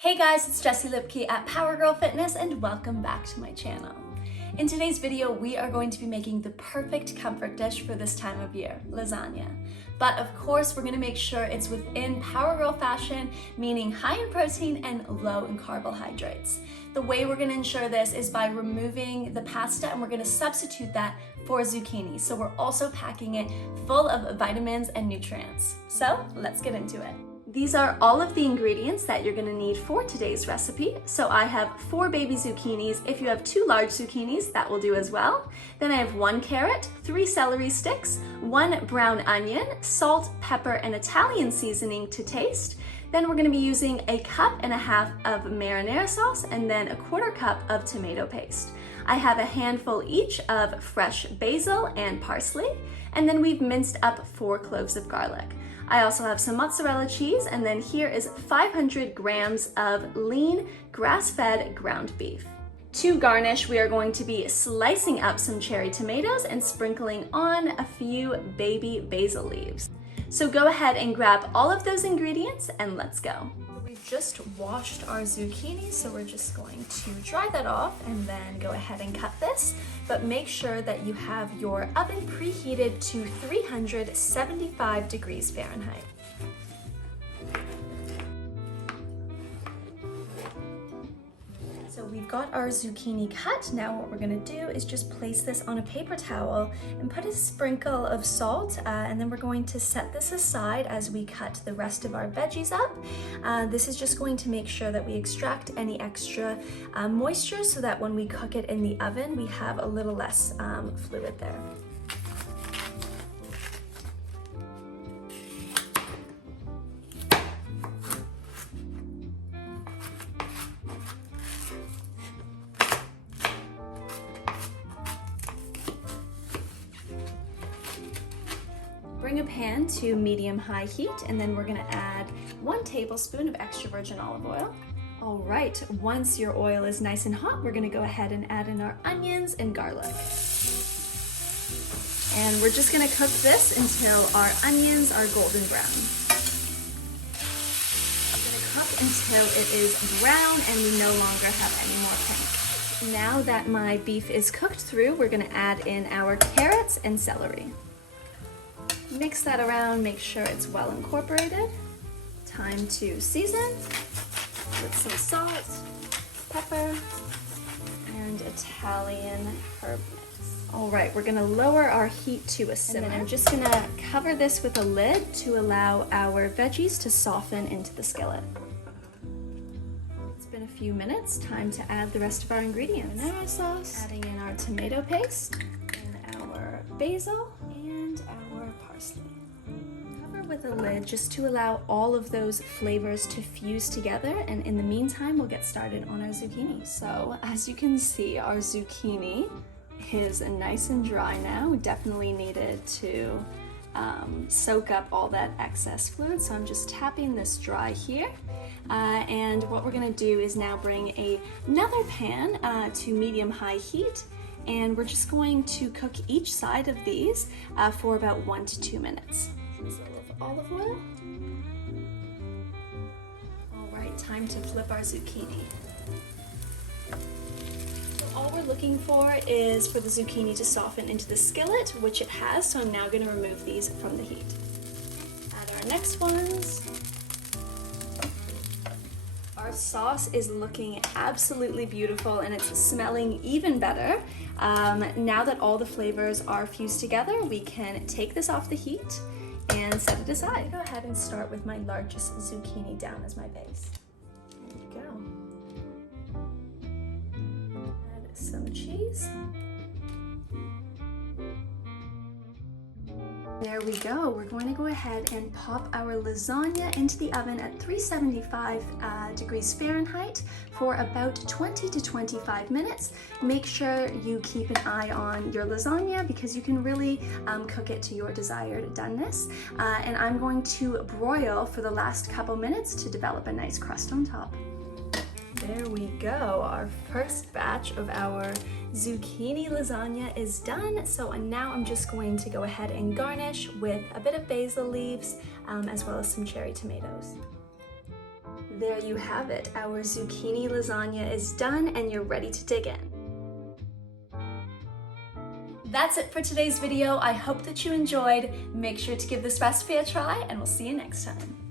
Hey guys, it's Jessie Lipke at Power Girl Fitness and welcome back to my channel. In today's video, we are going to be making the perfect comfort dish for this time of year, lasagna. But of course, we're gonna make sure it's within Power Girl fashion, meaning high in protein and low in carbohydrates. The way we're gonna ensure this is by removing the pasta and we're gonna substitute that for zucchini. So we're also packing it full of vitamins and nutrients. So let's get into it. These are all of the ingredients that you're gonna need for today's recipe. So I have 4 baby zucchinis. If you have 2 large zucchinis, that will do as well. Then I have 1 carrot, 3 celery sticks, 1 brown onion, salt, pepper, and Italian seasoning to taste. Then we're gonna be using 1.5 cups of marinara sauce and then 1/4 cup of tomato paste. I have a handful each of fresh basil and parsley, and then we've minced up 4 cloves of garlic. I also have some mozzarella cheese, and then here is 500 grams of lean grass-fed ground beef. To garnish, we are going to be slicing up some cherry tomatoes and sprinkling on a few baby basil leaves. So go ahead and grab all of those ingredients and let's go. We've just washed our zucchini, so we're just going to dry that off and then go ahead and cut this. But make sure that you have your oven preheated to 375 degrees Fahrenheit. So we've got our zucchini cut. Now what we're gonna do is just place this on a paper towel and put a sprinkle of salt, and then we're going to set this aside as we cut the rest of our veggies up. This is just going to make sure that we extract any extra moisture so that when we cook it in the oven, we have a little less fluid there. Bring a pan to medium-high heat, and then we're gonna add 1 tablespoon of extra virgin olive oil. All right, once your oil is nice and hot, we're gonna go ahead and add in our onions and garlic. And we're just gonna cook this until our onions are golden brown. We're gonna cook until it is brown and we no longer have any more pink. Now that my beef is cooked through, we're gonna add in our carrots and celery. Mix that around, make sure it's well incorporated. Time to season with some salt, pepper, and Italian herb mix. All right, we're gonna lower our heat to a simmer. And then I'm just gonna cover this with a lid to allow our veggies to soften into the skillet. It's been a few minutes, time to add the rest of our ingredients. Marinara sauce, adding in our tomato paste, and our basil, and our parsley. Cover with a lid just to allow all of those flavors to fuse together, and in the meantime we'll get started on our zucchini. So as you can see, our zucchini is nice and dry now. We definitely needed to soak up all that excess fluid, so I'm just tapping this dry here. And what we're gonna do is now bring another pan to medium-high heat, and we're just going to cook each side of these for about 1 to 2 minutes. Drizzle of olive oil. All right, time to flip our zucchini. So all we're looking for is for the zucchini to soften into the skillet, which it has, so I'm now gonna remove these from the heat. Add our next ones. Our sauce is looking absolutely beautiful and it's smelling even better. Now that all the flavors are fused together, we can take this off the heat and set it aside. I'll go ahead and start with my largest zucchini down as my base. There you go. Add some cheese. There we go. We're going to go ahead and pop our lasagna into the oven at 375 degrees Fahrenheit for about 20 to 25 minutes. Make sure you keep an eye on your lasagna because you can really cook it to your desired doneness. And I'm going to broil for the last couple minutes to develop a nice crust on top. There we go. Our first batch of our zucchini lasagna is done. So now I'm just going to go ahead and garnish with a bit of basil leaves as well as some cherry tomatoes. There you have it. Our zucchini lasagna is done and you're ready to dig in. That's it for today's video. I hope that you enjoyed. Make sure to give this recipe a try and we'll see you next time.